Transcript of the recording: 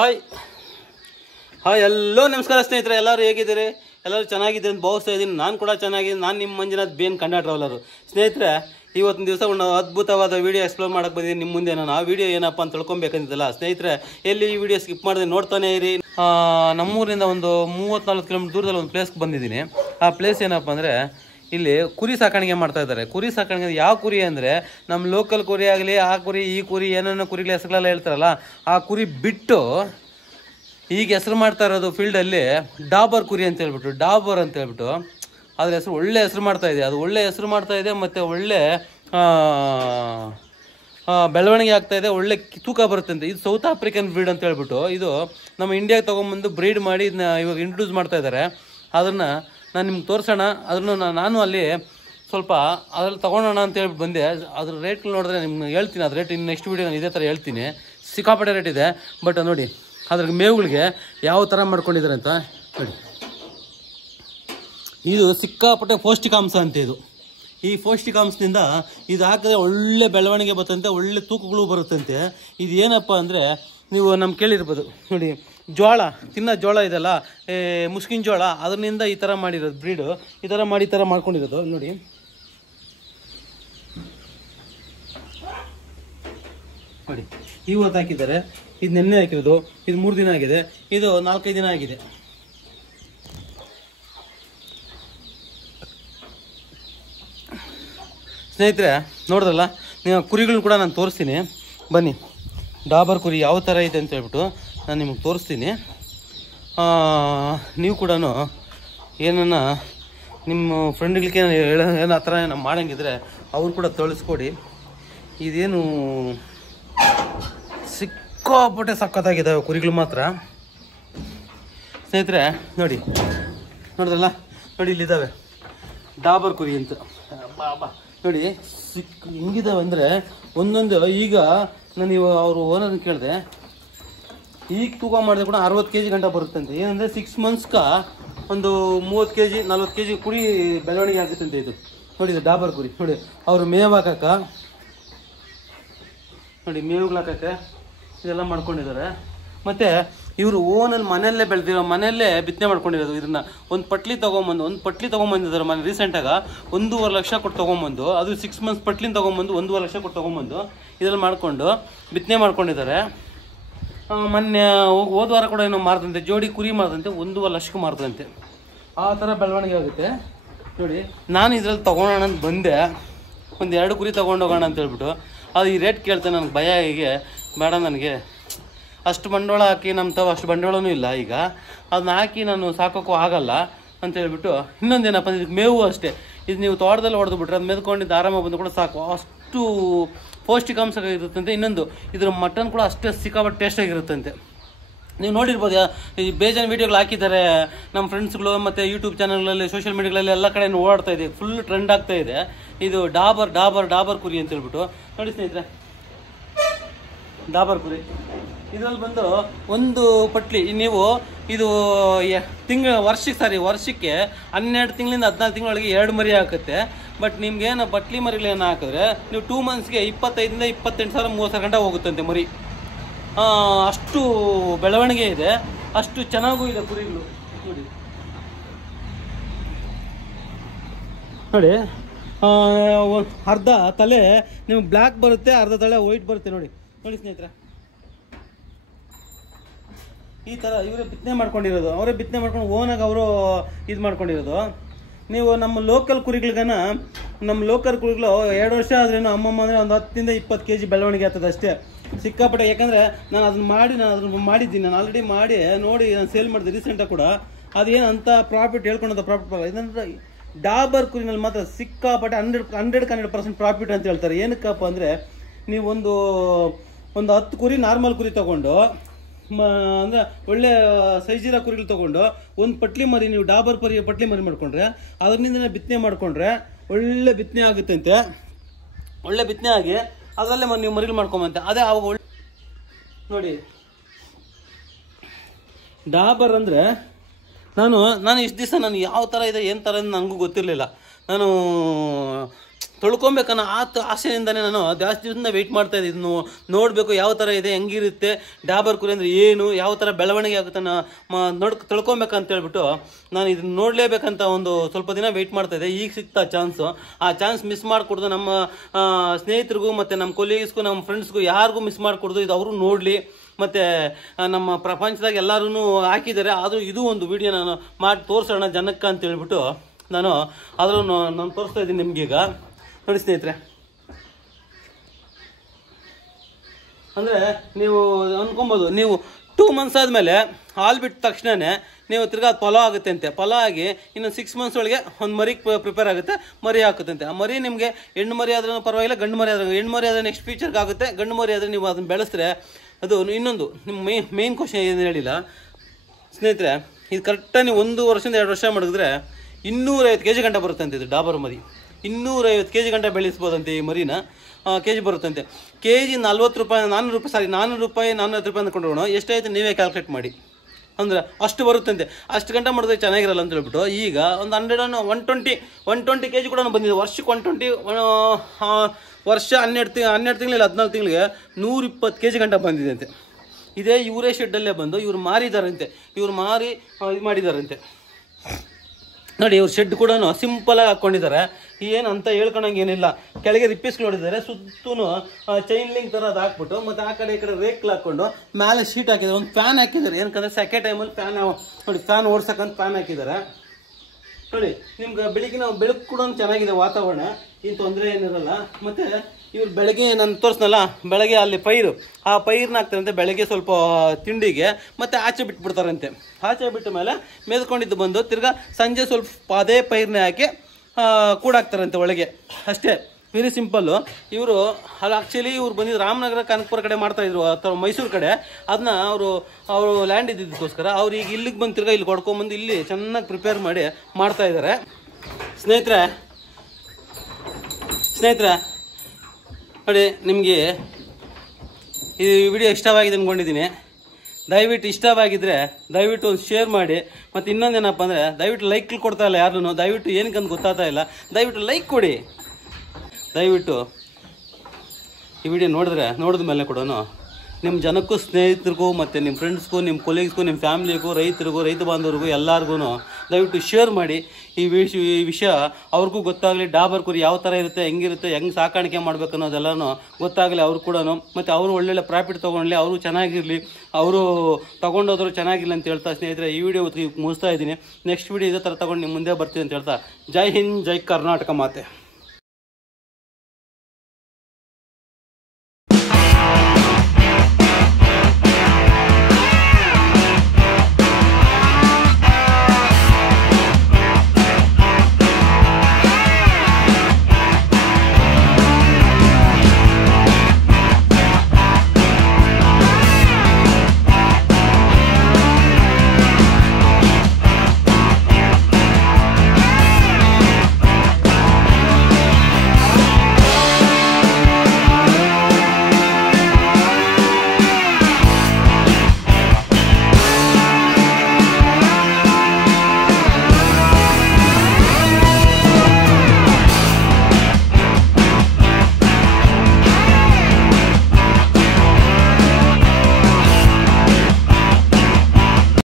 Hi hi ಎಲ್ಲೋ ನಮಸ್ಕಾರ ಸ್ನೇಹಿತರೆ, ಎಲ್ಲರೂ ಹೇಗಿದ್ದೀರಿ? ಎಲ್ಲರೂ ಚೆನ್ನಾಗಿದ್ದೀರಿ ಅಂತ ಭಾವಿಸ್ತಾ ಇದ್ದೀನಿ. ನಾನು ಕೂಡ ಚೆನ್ನಾಗಿದ್ದೀನಿ. ನಾನು ನಿಮ್ಮ ಮಂಜುನಾಥ್ ಬೇನ್ ಕನ್ನಡ ಟ್ರಾವೆಲರು. ಸ್ನೇಹಿತರೆ, ಇವತ್ತಿನ ದಿವಸ ಒಂದು ಅದ್ಭುತವಾದ ವೀಡಿಯೋ ಎಕ್ಸ್ಪ್ಲೋರ್ ಮಾಡೋಕ್ಕೆ ಬಂದಿದ್ದೀನಿ ನಿಮ್ಮ ಮುಂದೆ. ನಾನು ಆ ವಿಡಿಯೋ ಏನಪ್ಪ ಅಂತ ತಿಳ್ಕೊಬೇಕಂತಿದ್ದಲ್ಲ ಸ್ನೇಹಿತರೆ, ಎಲ್ಲಿ ಈ ವಿಡಿಯೋ ಸ್ಕಿಪ್ ಮಾಡಿದೆ ನೋಡ್ತಾನೆ ಇರಿ. ನಮ್ಮೂರಿಂದ ಒಂದು 34 ಕಿಲೋಮೀಟರ್ ದೂರದಲ್ಲಿ ಒಂದು ಪ್ಲೇಸ್ಗೆ ಬಂದಿದ್ದೀನಿ. ಆ ಪ್ಲೇಸ್ ಏನಪ್ಪ ಅಂದರೆ, ಇಲ್ಲಿ ಕುರಿ ಸಾಕಾಣಿಕೆ ಮಾಡ್ತಾ ಇದ್ದಾರೆ. ಕುರಿ ಸಾಕಾಣಿಕೆ ಯಾವ ಕುರಿ ಅಂದರೆ, ನಮ್ಮ ಲೋಕಲ್ ಕುರಿ ಆಗಲಿ, ಆ ಕುರಿ ಈ ಕುರಿ ಏನೇನೋ ಕುರಿಗಳ ಹೆಸರುಗಳೆಲ್ಲ ಹೇಳ್ತಾರಲ್ಲ, ಆ ಕುರಿ ಬಿಟ್ಟು ಈಗ ಹೆಸರು ಮಾಡ್ತಾ ಇರೋದು ಫೀಲ್ಡಲ್ಲಿ ಡಾಬರ್ ಕುರಿ ಅಂತ ಹೇಳ್ಬಿಟ್ಟು, ಡಾಬರ್ ಅಂತ ಹೇಳ್ಬಿಟ್ಟು ಅದ್ರ ಹೆಸರು ಒಳ್ಳೆ ಹೆಸರು ಮಾಡ್ತಾಯಿದೆ. ಅದು ಒಳ್ಳೆ ಹೆಸರು ಮಾಡ್ತಾಯಿದೆ ಮತ್ತು ಒಳ್ಳೆ ಬೆಳವಣಿಗೆ ಆಗ್ತಾಯಿದೆ, ಒಳ್ಳೆ ತೂಕ ಬರುತ್ತೆ ಅಂತ. ಇದು ಸೌತ್ ಆಫ್ರಿಕನ್ ಬ್ರೀಡ್ ಅಂತ ಹೇಳ್ಬಿಟ್ಟು ಇದು ನಮ್ಮ ಇಂಡಿಯಾಗೆ ತೊಗೊಂಬಂದು ಬ್ರೀಡ್ ಮಾಡಿ ಇದನ್ನ ಇವಾಗ ಇಂಟ್ರೊಡ್ಯೂಸ್ ಮಾಡ್ತಾಯಿದ್ದಾರೆ. ಅದನ್ನು ನಾನು ನಿಮ್ಗೆ ತೋರಿಸೋಣ. ಅದನ್ನು ನಾನು ಅಲ್ಲಿ ಸ್ವಲ್ಪ ಅದ್ರಲ್ಲಿ ತೊಗೊಳೋಣ ಅಂತ ಹೇಳ್ಬಿಟ್ಟು ಬಂದೆ. ಅದ್ರ ರೇಟ್ಗಳು ನೋಡಿದ್ರೆ ನಿಮ್ಗೆ ಹೇಳ್ತೀನಿ. ಅದು ರೇಟ್ ಇನ್ನು ನೆಕ್ಸ್ಟ್ ವೀಡಿಯೋ ನಾನು ಇದೇ ಥರ ಹೇಳ್ತೀನಿ. ಸಿಕ್ಕಾಪಟ್ಟೆ ರೇಟ್ ಇದೆ. ಬಟ್ ನೋಡಿ ಅದ್ರ ಮೇವುಗಳಿಗೆ ಯಾವ ಥರ ಮಾಡ್ಕೊಂಡಿದ್ದಾರೆ ಅಂತ ನೋಡಿ. ಇದು ಸಿಕ್ಕಾಪಟ್ಟೆ ಪೌಷ್ಟಿಕಾಂಶ ಅಂತ. ಈ ಪೌಷ್ಟಿಕಾಂಶದಿಂದ ಇದು ಹಾಕಿದ್ರೆ ಒಳ್ಳೆ ಬೆಳವಣಿಗೆ ಬರ್ತಂತೆ, ಒಳ್ಳೆ ತೂಕಗಳು ಬರುತ್ತಂತೆ. ಇದು ಏನಪ್ಪ ಅಂದರೆ, ನೀವು ನಮ್ಗೆ ಕೇಳಿರ್ಬೋದು ನೋಡಿ, ಜೋಳ ತಿನ್ನೋ ಜೋಳ ಇದೆಲ್ಲ, ಮುಸ್ಕಿನ ಜೋಳ, ಅದರಿಂದ ಈ ಥರ ಮಾಡಿರೋದು ಬ್ರೀಡು. ಈ ಥರ ಮಾಡಿ ಈ ಥರ ಮಾಡ್ಕೊಂಡಿರೋದು ನೋಡಿ. ನೋಡಿ ಇವತ್ತು ಹಾಕಿದ್ದಾರೆ, ಇದು ನೆನ್ನೆ ಹಾಕಿರೋದು, ಇದು 3 ದಿನ ಆಗಿದೆ, ಇದು 4-5 ದಿನ ಆಗಿದೆ. ಸ್ನೇಹಿತರೆ ನೋಡಿದ್ರಲ್ಲ, ನೀವು ಕುರಿಗಳನ್ನ ಕೂಡ ನಾನು ತೋರಿಸ್ತೀನಿ ಬನ್ನಿ. ಡಾಬರ್ ಕುರಿ ಯಾವ ಥರ ಇದೆ ಅಂತ ಹೇಳ್ಬಿಟ್ಟು ನಾನು ನಿಮಗೆ ತೋರಿಸ್ತೀನಿ. ನೀವು ಕೂಡ ಏನನ್ನ ನಿಮ್ಮ ಫ್ರೆಂಡ್ಗಳಿಗೆ ಏನೋ ಆ ಥರ ನಾವು ಮಾಡೋಂಗಿದ್ರೆ ಅವ್ರು ಕೂಡ ತಿಳಿಸ್ಕೊಡಿ. ಇದೇನು ಸಿಕ್ಕಾಪಟ್ಟೆ ಸಖತ್ತಾಗಿದ್ದಾವೆ ಕುರಿಗಳು ಮಾತ್ರ. ಸ್ನೇಹಿತರೆ ನೋಡಿದ್ರಲ್ಲ, ನೋಡಿ ಇಲ್ಲಿದ್ದಾವೆ ಡಾಬರ್ ಕುರಿ ಅಂತ. ಬಾ ನೋಡಿ ಹೆಂಗಿದ್ದಾವೆ ಅಂದರೆ ಒಂದೊಂದು. ಈಗ ನಾನು ಅವರು ಓನರ್ನ ಕೇಳಿದೆ, ಈಗ ತೂಕ ಮಾಡಿದ್ರೆ ಕೂಡ 60 kg ಗಂಟ ಬರುತ್ತಂತೆ. ಏನಂದರೆ 6 ಮಂತ್ಸ್ಗೆ ಒಂದು 30 kg 40 kg ಕುರಿ ಬೆಳವಣಿಗೆ ಆಗುತ್ತಂತೆ. ಇದು ನೋಡಿ, ಇದು ಡಾಬರ್ ಕುರಿ. ನೋಡಿ ಅವರು ಮೇವು ಹಾಕಕ್ಕ, ನೋಡಿ ಮೇವುಗಳು ಹಾಕಕ್ಕೆ ಇದೆಲ್ಲ ಮಾಡ್ಕೊಂಡಿದ್ದಾರೆ. ಮತ್ತು ಇವರು ಓನಲ್ಲಿ ಮನೆಯಲ್ಲೇ ಬೆಳೆದಿರೋ, ಮನೆಯಲ್ಲೇ ಬಿತ್ತನೆ ಮಾಡ್ಕೊಂಡಿರೋದು. ಇದನ್ನ ಒಂದು ಪಟ್ಲಿ ತೊಗೊಂಬಂದಿದ್ದಾರೆ ಮನೆ ರೀಸೆಂಟಾಗಿ. 1.5 ಲಕ್ಷ ಕೊಟ್ಟು ತೊಗೊಂಬಂದು, ಅದು 6 ಮಂತ್ಸ್ ಪಟ್ಲಿನ ತೊಗೊಂಬಂದು 1.5 ಲಕ್ಷ ಕೊಟ್ಟು ತೊಗೊಂಬಂದು ಇದೆಲ್ಲ ಮಾಡಿಕೊಂಡು ಬಿತ್ತನೆ ಮಾಡ್ಕೊಂಡಿದ್ದಾರೆ. ಮೊನ್ನೆ ಹೋದ ವಾರ ಕೂಡ ಏನೋ ಮಾರ್ದಂತೆ, ಜೋಡಿ ಕುರಿ ಮಾರ್ದಂತೆ 1.5 ಲಕ್ಷಕ್ಕೆ ಮಾರ್ದಂತೆ. ಆ ಥರ ಬೆಳವಣಿಗೆ ಆಗುತ್ತೆ ನೋಡಿ. ನಾನು ಇದರಲ್ಲಿ ತೊಗೊಳೋಣ ಅಂತ ಬಂದೆ, ಒಂದು 2 ಕುರಿ ತೊಗೊಂಡೋಗೋಣ ಅಂತ ಹೇಳ್ಬಿಟ್ಟು. ಅದು ಈ ರೇಟ್ ಕೇಳ್ತೇನೆ, ನನಗೆ ಭಯ. ಹೀಗೆ ಬೇಡ, ನನಗೆ ಅಷ್ಟು ಬಂಡವಾಳ ಹಾಕಿ ಅಷ್ಟು ಬಂಡವಾಳನೂ ಇಲ್ಲ. ಈಗ ಅದನ್ನ ಹಾಕಿ ನಾನು ಸಾಕೋಕ್ಕೂ ಆಗಲ್ಲ ಅಂತ ಹೇಳ್ಬಿಟ್ಟು. ಇನ್ನೊಂದೇನಪ್ಪ ಅಂದರೆ, ಇದಕ್ಕೆ ಮೇವು ಅಷ್ಟೇ. ಇದು ನೀವು ತೋಟದಲ್ಲಿ ಹೊಡೆದು ಬಿಟ್ರೆ ಅದು ಮೆದ್ಕೊಂಡಿದ್ದು ಆರಾಮಾಗಿ ಬಂದು ಕೂಡ ಸಾಕು, ಅಷ್ಟು ಪೌಷ್ಟಿಕಾಂಶ ಇರುತ್ತಂತೆ. ಇನ್ನೊಂದು, ಇದ್ರ ಮಟನ್ ಕೂಡ ಅಷ್ಟೇ ಸಿಕ್ಕಾಪಟ್ಟೆ ಟೇಸ್ಟಾಗಿರುತ್ತಂತೆ. ನೀವು ನೋಡಿರ್ಬೋದು, ಈ ಬೇಜಾನ್ ವೀಡಿಯೋಗಳು ಹಾಕಿದ್ದಾರೆ ನಮ್ಮ ಫ್ರೆಂಡ್ಸ್ಗಳು, ಮತ್ತು ಯೂಟ್ಯೂಬ್ ಚಾನಲ್ಗಳಲ್ಲಿ, ಸೋಷಿಯಲ್ ಮೀಡಿಯಾಗಳಲ್ಲಿ ಎಲ್ಲ ಕಡೆ ಓಡಾಡ್ತಾ ಇದೆ, ಫುಲ್ ಟ್ರೆಂಡ್ ಆಗ್ತಾ ಇದೆ ಇದು ಡಾಬರ್ ಕುರಿ ಅಂತ ಹೇಳ್ಬಿಟ್ಟು. ನೋಡಿ ಸ್ನೇಹಿತರೆ, ಡಾಬರ್ ಕುರಿ ಇದರಲ್ಲಿ ಬಂದು ಒಂದು ಪಟ್ಲಿ ನೀವು ಇದು ವರ್ಷಕ್ಕೆ 12 ತಿಂಗಳಿಂದ 14 ತಿಂಗಳೊಳಗೆ 2 ಮರಿ ಹಾಕುತ್ತೆ. ಬಟ್ ನಿಮ್ಗೇನು ಪಟ್ಲಿ ಮರಿಗಳೇನು ಹಾಕಿದ್ರೆ ನೀವು 2 ಮಂತ್ಸ್ಗೆ 25,000 28,000 30,000 ಗಂಟೆ ಹೋಗುತ್ತಂತೆ ಮರಿ. ಅಷ್ಟು ಬೆಳವಣಿಗೆ ಇದೆ, ಅಷ್ಟು ಚೆನ್ನಾಗೂ ಇದೆ ಕುರಿಗಳು. ನೋಡಿ ಅರ್ಧ ತಲೆ ನಿಮ್ಗೆ ಬ್ಲ್ಯಾಕ್ ಬರುತ್ತೆ, ಅರ್ಧ ತಲೆ ವೈಟ್ ಬರುತ್ತೆ. ನೋಡಿ ಸ್ನೇಹಿತರೆ, ಈ ಥರ ಇವರೇ ಬಿತ್ತನೆ ಮಾಡ್ಕೊಂಡಿರೋದು, ಅವರೇ ಬಿತ್ತನೆ ಮಾಡ್ಕೊಂಡು ಓನಾಗಿ ಅವರು ಇದು ಮಾಡ್ಕೊಂಡಿರೋದು. ನೀವು ನಮ್ಮ ಲೋಕಲ್ ಕುರಿಗಳು 2 ವರ್ಷ ಆದ್ರೇನು ಅಮ್ಮಮ್ಮ ಅಂದರೆ ಒಂದು 10-20 kg ಬೆಳವಣಿಗೆ ಆಗ್ತದೆ ಅಷ್ಟೇ. ಸಿಕ್ಕಾಪಟ್ಟೆ. ಯಾಕಂದರೆ ನಾನು ಅದನ್ನು ಮಾಡಿದ್ದೀನಿ. ನಾನು ಆಲ್ರೆಡಿ ಮಾಡಿ ನೋಡಿ ನಾನು ಸೇಲ್ ಮಾಡಿದೆ ರೀಸೆಂಟಾಗಿ ಕೂಡ. ಅದೇನು ಅಂತ ಪ್ರಾಫಿಟ್ ಹೇಳ್ಕೊಂಡಂಥ ಪ್ರಾಫಿಟ್ ಇದಂದ್ರೆ ಡಾಬರ್ ಕುರಿನಲ್ಲಿ ಮಾತ್ರ ಸಿಕ್ಕಾಪಟ್ಟೆ 100% ಪ್ರಾಫಿಟ್ ಅಂತ ಹೇಳ್ತಾರೆ. ಏನಕ್ಕಪ್ಪ ಅಂದರೆ, ನೀವು ಒಂದು 10 ಕುರಿ ನಾರ್ಮಲ್ ಕುರಿ ತೊಗೊಂಡು, ಅಂದರೆ ಒಳ್ಳೆ ಸೈಜಿರ ಕುರಿಗಳು ತೊಗೊಂಡು ಒಂದು ಪಟ್ಲಿ ಮರಿ ನೀವು ಡಾಬರ್ ಪಟ್ಲಿ ಮರಿ ಮಾಡ್ಕೊಂಡ್ರೆ, ಅದರಿಂದ ಬಿತ್ತನೆ ಮಾಡ್ಕೊಂಡ್ರೆ ಒಳ್ಳೆ ಬಿತ್ತನೆ ಆಗುತ್ತಂತೆ. ಒಳ್ಳೆ ಬಿತ್ತನೆ ಆಗಿ ಅದರಲ್ಲೇ ನೀವು ಮರಿಗಳು ಮಾಡ್ಕೊಂಬಂತೆ. ಅದೇ ಅವಾಗ ಒಳ್ಳೆ ನೋಡಿ ಡಾಬರ್ ಅಂದರೆ, ನಾನು ಇಷ್ಟು ದಿವಸ ನಾನು ಯಾವ ಥರ ಇದೆ ಏನು ಥರ ನನಗೂ ಗೊತ್ತಿರಲಿಲ್ಲ. ನಾನು ತೊಳ್ಕೊಬೇಕನ್ನೋ ಆಸೆಯಿಂದನೇ ನಾನು ಜಾಸ್ತಿ ದಿವಸದಿಂದ ವೆಯ್ಟ್ ಮಾಡ್ತಾ ಇದ್ದೆ. ಇದನ್ನು ನೋಡಬೇಕು ಯಾವ ಥರ ಇದೆ, ಹೆಂಗಿರುತ್ತೆ ಡಾಬರ್ ಕುರಿ ಅಂದರೆ ಏನು, ಯಾವ ಥರ ಬೆಳವಣಿಗೆ ಆಗುತ್ತೆ ತೊಳ್ಕೊಬೇಕಂತ ಹೇಳ್ಬಿಟ್ಟು ನಾನು ಇದನ್ನು ನೋಡಲೇಬೇಕಂತ ಒಂದು ಸ್ವಲ್ಪ ದಿನ ವೆಯ್ಟ್ ಮಾಡ್ತಾ ಇದ್ದೆ. ಈಗ ಸಿಗ್ತಾ ಚಾನ್ಸು, ಆ ಚಾನ್ಸ್ ಮಿಸ್ ಮಾಡಿಕೊಡ್ದು ನಮ್ಮ ಸ್ನೇಹಿತರಿಗೂ ಮತ್ತು ನಮ್ಮ ಕೊಲೀಗ್ಸ್ಗೂ ನಮ್ಮ ಫ್ರೆಂಡ್ಸ್ಗೂ ಯಾರಿಗೂ ಮಿಸ್ ಮಾಡಿಕೊಡ್ದು, ಇದು ಅವರು ನೋಡಲಿ. ಮತ್ತು ನಮ್ಮ ಪ್ರಪಂಚದಾಗ ಎಲ್ಲರೂ ಹಾಕಿದ್ದಾರೆ, ಆದರೂ ಇದು ಒಂದು ವಿಡಿಯೋ ನಾನು ಮಾಡಿ ತೋರಿಸೋಣ ಜನಕ್ಕೆ ಅಂತ ಹೇಳ್ಬಿಟ್ಟು ಆದರೂ ನಾನು ತೋರಿಸ್ತಾ ಇದ್ದೀನಿ ನಿಮಗೀಗ. ನೋಡಿ ಸ್ನೇಹಿತರೆ, ಅಂದರೆ ನೀವು ಅಂದ್ಕೊಬೋದು, ನೀವು 2 months ಆದಮೇಲೆ ಹಾಲು ಬಿಟ್ಟ ತಕ್ಷಣವೇ ನೀವು ತಿರ್ಗಾ ಅದು ಫಾಲೋ ಆಗುತ್ತೆ ಅಂತೆ. ಫಾಲೋ ಆಗಿ ಇನ್ನು 6 months ಒಳಗೆ ಒಂದು ಮರಿ ಪ್ರಿಪೇರ್ ಆಗುತ್ತೆ, ಮರಿ ಹಾಕುತ್ತಂತೆ. ಆ ಮರಿ ನಿಮಗೆ ಹೆಣ್ಣು ಮರಿ ಆದ್ರೂ ಪರವಾಗಿಲ್ಲ, ಗಂಡು ಮರಿ ಆದ್ರೆ, ಹೆಣ್ಣು ಮರಿ ಆದರೆ ನೆಕ್ಸ್ಟ್ ಫ್ಯೂಚರ್ಗೆ ಆಗುತ್ತೆ, ಗಂಡು ಮರಿ ಆದರೆ ನೀವು ಅದನ್ನು ಬೆಳೆಸಿದ್ರೆ ಅದು ಇನ್ನೊಂದು ನಿಮ್ಮ ಮೇನ್ ಕ್ವಶನ್ ಏನು ಹೇಳಿಲ್ಲ ಸ್ನೇಹಿತರೆ, ಇದು ಕರೆಕ್ಟಾಗಿ ನೀವು 1 ವರ್ಷದಿಂದ 2 ವರ್ಷ ಮಾಡಿದ್ರೆ 250 kg ಗಂಟ ಬರುತ್ತಂತೆ. ಇದು ಡಾಬರ್ ಮರಿ 250 kg ಗಂಟ ಬೆಳೆಸ್ಬೋದಂತೆ ಈ ಮರಿನ. ಕೆ ಜಿ ಬರುತ್ತಂತೆ. ಕೆ ಜಿ 40 ರೂಪಾಯಿ, 400 ರೂಪಾಯಿ, ಸಾರಿ 400 ರೂಪಾಯಿ 450 ರೂಪಾಯಿ ಅಂದ್ಕೊಂಡ್ರು ಎಷ್ಟಾಯಿತು ನೀವೇ ಕ್ಯಾಲ್ಕುಲೇಟ್ ಮಾಡಿ. ಅಂದ್ರೆ ಅಷ್ಟು ಬರುತ್ತಂತೆ. ಅಷ್ಟು ಗಂಟೆ ಮಾಡಿದ್ರೆ ಚೆನ್ನಾಗಿರಲ್ಲ ಅಂತ ಹೇಳ್ಬಿಟ್ಟು ಈಗ ಒಂದು 120 kg ಕೂಡ ಬಂದಿದೆ. ವರ್ಷಕ್ಕೆ 120, ವರ್ಷ 12 ತಿಂಗಳಿಲ್ಲ 14 ತಿಂಗಳಿಗೆ 120 kg ಗಂಟ ಬಂದಿದೆ ಅಂತೆ. ಇದೇ ಇವರೇ ಶೆಡ್ಡಲ್ಲೇ ಬಂದು ಇವ್ರು ಮಾರಿದಾರಂತೆ, ಇವ್ರು ಮಾರಿ ಇದು ಮಾಡಿದಾರಂತೆ. ನೋಡಿ ಇವ್ರು ಶೆಡ್ ಕೂಡ ಸಿಂಪಲಾಗಿ ಹಾಕ್ಕೊಂಡಿದ್ದಾರೆ, ಏನು ಅಂತ ಹೇಳ್ಕೊಳಂಗೆ ಏನಿಲ್ಲ. ಕೆಳಗೆ ರಿಪ್ಪೀಸ್ಗಳು ಹೊಡಿದ್ದಾರೆ, ಸುತ್ತೂ ಚೈನ್ ಲಿಂಕ್ ಥರ ಅದು ಹಾಕ್ಬಿಟ್ಟು ಮತ್ತು ಆ ಕಡೆ ಈ ಕಡೆ ರೇಕ್ಲು ಹಾಕ್ಕೊಂಡು ಮೇಲೆ ಶೀಟ್ ಹಾಕಿದ್ದಾರೆ, ಒಂದು ಫ್ಯಾನ್ ಹಾಕಿದ್ದಾರೆ. ಏನಕ್ಕಂದ್ರೆ ಸೆಕೆ ಟೈಮಲ್ಲಿ ಫ್ಯಾನ್ ನೋಡಿ ಫ್ಯಾನ್ ಓಡ್ಸಕ್ಕಂತ ಫ್ಯಾನ್ ಹಾಕಿದ್ದಾರೆ. ನೋಡಿ ನಿಮ್ಗೆ ಬೆಳಕು ಕೂಡ ಚೆನ್ನಾಗಿದೆ, ವಾತಾವರಣ ಏನು ತೊಂದರೆ ಏನಿರಲ್ಲ. ಮತ್ತು ಇವ್ರು ಬೆಳಗ್ಗೆ ನಾನು ತೋರಿಸ್ನಲ್ಲ, ಬೆಳಗ್ಗೆ ಅಲ್ಲಿ ಆ ಪೈರ್ನ ಹಾಕ್ತಾರಂತೆ ಬೆಳಗ್ಗೆ ಸ್ವಲ್ಪ ತಿಂಡಿಗೆ, ಮತ್ತು ಆಚೆ ಬಿಟ್ಬಿಡ್ತಾರಂತೆ. ಆಚೆ ಬಿಟ್ಟ ಮೇಲೆ ಮೇದ್ಕೊಂಡಿದ್ದು ಬಂದು ತಿರ್ಗಾ ಸಂಜೆ ಸ್ವಲ್ಪ ಅದೇ ಪೈರ್ನೇ ಹಾಕಿ ಕೂಡಾಕ್ತಾರಂತೆ ಒಳಗೆ, ಅಷ್ಟೇ. Very simple. ಇವರು ಆ್ಯಕ್ಚುಲಿ ಇವ್ರು ಬಂದಿದ್ದು ರಾಮನಗರ ಕನಕಪುರ ಕಡೆ ಮಾಡ್ತಾಯಿದ್ರು ಅಥವಾ ಮೈಸೂರು ಕಡೆ. ಅದನ್ನ ಅವರು ಲ್ಯಾಂಡ್ ಇದ್ದಿದ್ದಕ್ಕೋಸ್ಕರ ಅವ್ರು ಈಗ ಇಲ್ಲಿಗೆ ಬಂದು ತಿರ್ಗಾ ಇಲ್ಲಿ ಕೊಡ್ಕೊಂಬಂದು ಇಲ್ಲಿ ಚೆನ್ನಾಗಿ ಪ್ರಿಪೇರ್ ಮಾಡಿ ಮಾಡ್ತಾಯಿದ್ದಾರೆ. ಸ್ನೇಹಿತರೆ ನೋಡಿ, ನಿಮಗೆ ಈ ವಿಡಿಯೋ ಇಷ್ಟವಾಗಿದೆ ಅಂದ್ಕೊಂಡಿದ್ದೀನಿ. ದಯವಿಟ್ಟು ಇಷ್ಟವಾಗಿದ್ದರೆ ದಯವಿಟ್ಟು ಒಂದು ಶೇರ್ ಮಾಡಿ. ಮತ್ತು ಇನ್ನೊಂದೇನಪ್ಪ ಅಂದರೆ ದಯವಿಟ್ಟು ಲೈಕ್ ಕೊಡ್ತಾ ಇಲ್ಲ ಯಾರೂ, ದಯವಿಟ್ಟು ಏನಕ್ಕಂತ ಗೊತ್ತಾಗ್ತಾ ಇಲ್ಲ, ದಯವಿಟ್ಟು ಲೈಕ್ ಕೊಡಿ. ದಯವಿಟ್ಟು ಈ ವಿಡಿಯೋ ನೋಡಿದ ಮೇಲೆ ಕೂಡ ನಿಮ್ಮ ಜನಕ್ಕೂ, ಸ್ನೇಹಿತರಿಗೂ, ಮತ್ತು ನಿಮ್ಮ ಫ್ರೆಂಡ್ಸ್ಗೂ, ನಿಮ್ಮ ಕೊಲೀಗ್ಸ್ಗೂ, ನಿಮ್ಮ ಫ್ಯಾಮಿಲಿಗೂ, ರೈತರಿಗೂ, ರೈತ ಬಾಂಧವರಿಗೂ ಎಲ್ಲರಿಗೂ ದಯವಿಟ್ಟು ಶೇರ್ ಮಾಡಿ. ಈ ವಿಷಯ ಅವ್ರಿಗೂ ಗೊತ್ತಾಗಲಿ. ಡಾಬರ್ ಕುರಿ ಯಾವ ಥರ ಇರುತ್ತೆ, ಹೆಂಗಿರುತ್ತೆ, ಹೆಂಗೆ ಸಾಕಾಣಿಕೆ ಮಾಡಬೇಕು ಅನ್ನೋದೆಲ್ಲನೂ ಗೊತ್ತಾಗಲಿ ಅವ್ರು ಕೂಡ. ಮತ್ತು ಅವರು ಒಳ್ಳೊಳ್ಳೆ ಪ್ರಾಫಿಟ್ ತೊಗೊಳ್ಳಿ, ಅವರು ಚೆನ್ನಾಗಿರಲಿ, ಅವರು ತೊಗೊಂಡೋದ್ರು ಚೆನ್ನಾಗಿಲ್ಲ ಅಂತ ಹೇಳ್ತಾ ಸ್ನೇಹಿತರೆ ಈ ವಿಡಿಯೋ ಮುಗಿಸ್ತಾ ಇದ್ದೀನಿ. ನೆಕ್ಸ್ಟ್ ವಿಡಿಯೋ ಇದೇ ಥರ ತೊಗೊಂಡು ನಿಮ್ಮ ಮುಂದೆ ಬರ್ತೀನಿ ಅಂತ ಹೇಳ್ತಾ, ಜೈ ಹಿಂದ್, ಜೈ ಕರ್ನಾಟಕ ಮಾತೆ.